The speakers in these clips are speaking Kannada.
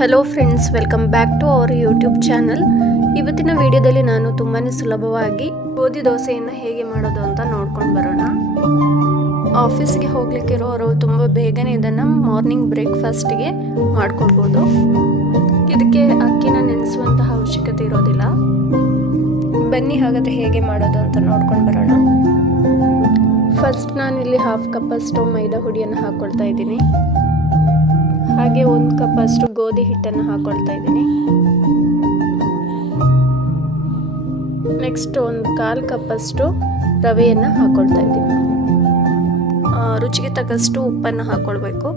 Hello friends, welcome back to our YouTube channel. ಇವತ್ತಿನ ವಿಡಿಯೋದಲ್ಲಿ ನಾನು ತುಂಬಾ ಸುಲಭವಾಗಿ ಗೋಧಿ ದೋಸೆಯನ್ನು ಹೇಗೆ ಮಾಡೋದು ಅಂತ ನೋಡ್ಕೊಂಡು ಬರೋಣ. ಆಫೀಸ್ಗೆ ಹೋಗ್ಲಿಕ್ಕಿರೋರು ತುಂಬ ಬೇಗನೆ ಇದನ್ನು ಮಾರ್ನಿಂಗ್ ಬ್ರೇಕ್ಫಾಸ್ಟ್ಗೆ ಮಾಡ್ಕೊಳ್ಬೋದು. ಇದಕ್ಕೆ ಅಕ್ಕಿನ ನೆನೆಸುವಂತಹ ಅವಶ್ಯಕತೆ ಇರೋದಿಲ್ಲ. ಬನ್ನಿ ಹಾಗಾದರೆ ಹೇಗೆ ಮಾಡೋದು ಅಂತ ನೋಡ್ಕೊಂಡು ಬರೋಣ. ಫಸ್ಟ್ ನಾನಿಲ್ಲಿ 1/2 ಕಪ್ ಅಷ್ಟು ಮೈದಾ ಹುಡಿಯನ್ನು ಹಾಕ್ಕೊಳ್ತಾ ಇದ್ದೀನಿ. ಹಾಗೆ 1 ಕಪ್ ಅಷ್ಟು ಗೋಧಿ ಹಿಟ್ಟನ್ನು ಹಾಕೊಳ್ತಾ ಇದ್ದೀನಿ. ನೆಕ್ಸ್ಟ್ 1/4 ಕಪ್ ಅಷ್ಟು ರವೆಯನ್ನು ಹಾಕೊಳ್ತಾ ಇದ್ದೀನಿ. ರುಚಿಗೆ ತಕ್ಕಷ್ಟು ಉಪ್ಪನ್ನು ಹಾಕೊಳ್ಬೇಕು.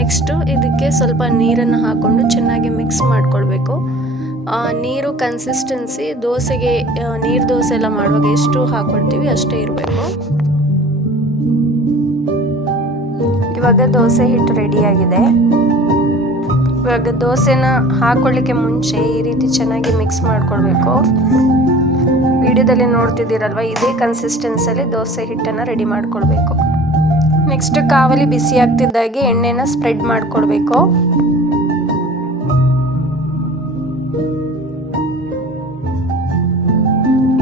ನೆಕ್ಸ್ಟ್ ಇದಕ್ಕೆ ಸ್ವಲ್ಪ ನೀರನ್ನು ಹಾಕೊಂಡು ಚೆನ್ನಾಗಿ ಮಿಕ್ಸ್ ಮಾಡ್ಕೊಳ್ಬೇಕು. ನೀರು ಕನ್ಸಿಸ್ಟೆನ್ಸಿ ದೋಸೆಗೆ ನೀರು ದೋಸೆ ಎಲ್ಲ ಮಾಡುವಾಗ ಎಷ್ಟು ಹಾಕೊಳ್ತೀವಿ ಅಷ್ಟೇ ಇರಬೇಕು. ಇವಾಗ ದೋಸೆ ಹಿಟ್ಟು ರೆಡಿಯಾಗಿದೆ. ಇವಾಗ ದೋಸೆನ ಹಾಕೊಳ್ಳಿಕ್ಕೆ ಮುಂಚೆ ಈ ರೀತಿ ಚೆನ್ನಾಗಿ ಮಿಕ್ಸ್ ಮಾಡ್ಕೊಳ್ಬೇಕು. ವಿಡಿಯೋದಲ್ಲಿ ನೋಡ್ತಿದ್ದೀರಲ್ವ, ಇದೇ ಕನ್ಸಿಸ್ಟೆನ್ಸಿಯಲ್ಲಿ ದೋಸೆ ಹಿಟ್ಟನ್ನು ರೆಡಿ ಮಾಡ್ಕೊಳ್ಬೇಕು. ನೆಕ್ಸ್ಟ್ ಕಾವಲಿ ಬಿಸಿ ಆಗ್ತಿದ್ದಾಗೆ ಎಣ್ಣೆನ ಸ್ಪ್ರೆಡ್ ಮಾಡ್ಕೊಳ್ಬೇಕು.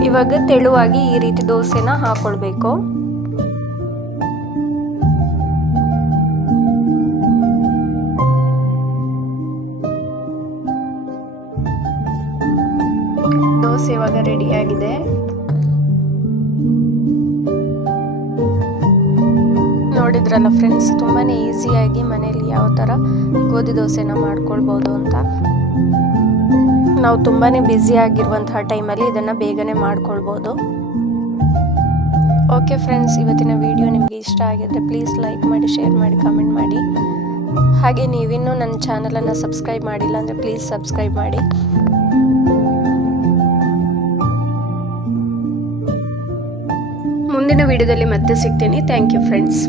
ಇವಾಗ ತೆಳುವಾಗಿ ಈ ರೀತಿ ದೋಸೆನ ಹಾಕೊಳ್ಬೇಕು. ದೋಸೆ ಇವಾಗ ರೆಡಿಯಾಗಿದೆ. ನೋಡಿದ್ರಲ್ಲ ಫ್ರೆಂಡ್ಸ್, ತುಂಬಾ ಈಸಿಯಾಗಿ ಮನೆಯಲ್ಲಿ ಯಾವ ಥರ ಗೋಧಿ ದೋಸೆನ ಮಾಡ್ಕೊಳ್ಬೋದು ಅಂತ. ನಾವು ತುಂಬಾ ಬ್ಯುಸಿ ಆಗಿರುವಂತಹ ಟೈಮಲ್ಲಿ ಇದನ್ನು ಬೇಗನೆ ಮಾಡ್ಕೊಳ್ಬೋದು. ಓಕೆ ಫ್ರೆಂಡ್ಸ್, ಇವತ್ತಿನ ವಿಡಿಯೋ ನಿಮಗೆ ಇಷ್ಟ ಆಗಿದ್ರೆ ಪ್ಲೀಸ್ ಲೈಕ್ ಮಾಡಿ, ಶೇರ್ ಮಾಡಿ, ಕಮೆಂಟ್ ಮಾಡಿ. ಹಾಗೆ ನೀವಿನ್ನೂ ನನ್ನ ಚಾನಲನ್ನು ಸಬ್ಸ್ಕ್ರೈಬ್ ಮಾಡಿಲ್ಲ ಅಂದರೆ ಪ್ಲೀಸ್ ಸಬ್ಸ್ಕ್ರೈಬ್ ಮಾಡಿ. ಮುಂದಿನ ವಿಡಿಯೋದಲ್ಲಿ ಮತ್ತೆ ಸಿಗ್ತೀನಿ. Thank you friends.